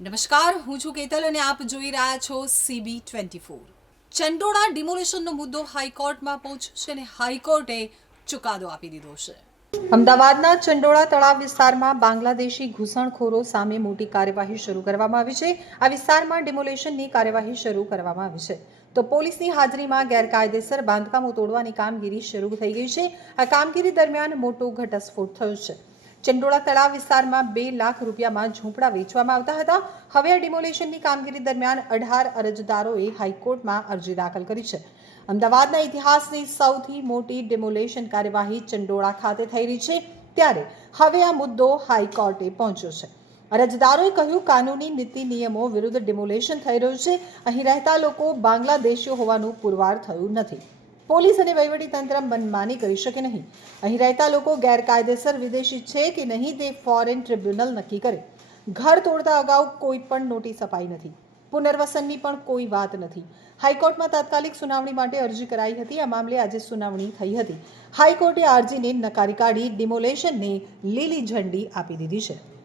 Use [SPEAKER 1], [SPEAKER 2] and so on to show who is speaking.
[SPEAKER 1] નમસ્કાર, હું છું કેતલ અને આપ જોઈ રહ્યા છો સીબી ટ્વેન્ટી ફોર ચંડોળા ડિમોલિશનનો મુદ્દો હાઈકોર્ટમાં પહોંચ્યો અને હાઈકોર્ટે ચુકાદો આપી દીધો છે. અમદાવાદના ચંડોળા તળાવ વિસ્તારમાં બાંગ્લાદેશી ઘૂસણખોરો સામે મોટી કાર્યવાહી શરૂ કરવામાં આવી છે. આ વિસ્તારમાં ડિમોલેશનની કાર્યવાહી શરૂ કરવામાં આવી છે. તો પોલીસની હાજરીમાં ગેરકાયદેસર બાંધકામો તોડવાની કામગીરી શરૂ થઈ ગઈ છે. આ કામગીરી દરમિયાન મોટો ઘટસ્ફોટ થયો છે. ચંડોળા તળાવ વિસ્તારમાં બે લાખ રૂપિયામાં ઝૂંપડા વેચવામાં આવતા હતા. હવે આ ડિમોલેશનની કામગીરી દરમિયાન અઢાર અરજદારોએ હાઈકોર્ટમાં અરજી દાખલ કરી છે. અમદાવાદના ઇતિહાસની સૌથી મોટી ડિમોલેશન કાર્યવાહી ચંડોળા ખાતે થઈ રહી છે. ત્યારે હવે આ મુદ્દો હાઈકોર્ટે પહોંચ્યો છે. અરજદારોએ કહ્યું, કાનૂની નીતિ નિયમો વિરુદ્ધ ડિમોલેશન થઈ રહ્યું છે. અહીં રહેતા લોકો બાંગ્લાદેશીઓ હોવાનું પુરવાર થયું નથી. પોલીસ અને તંત્ર મનમાની કરી શકે નહીં. અહીં રહેતા લોકો ગેરકાયદેસર વિદેશી છે કે નહીં તે ફોરેન ટ્રિબ્યુનલ નક્કી કરે. ઘર તોડતા અગાઉ કોઈ પણ નોટિસ અપાઈ નથી. પુનર્વસનની પણ કોઈ વાત નથી. હાઈકોર્ટમાં તાત્કાલિક સુનાવણી માટે અરજી કરાઈ હતી. આ મામલે આજે સુનાવણી થઈ હતી. હાઈકોર્ટે અરજીને નકારી કાઢી, ડિમોલેશનને લીલી ઝંડી આપી દીધી છે.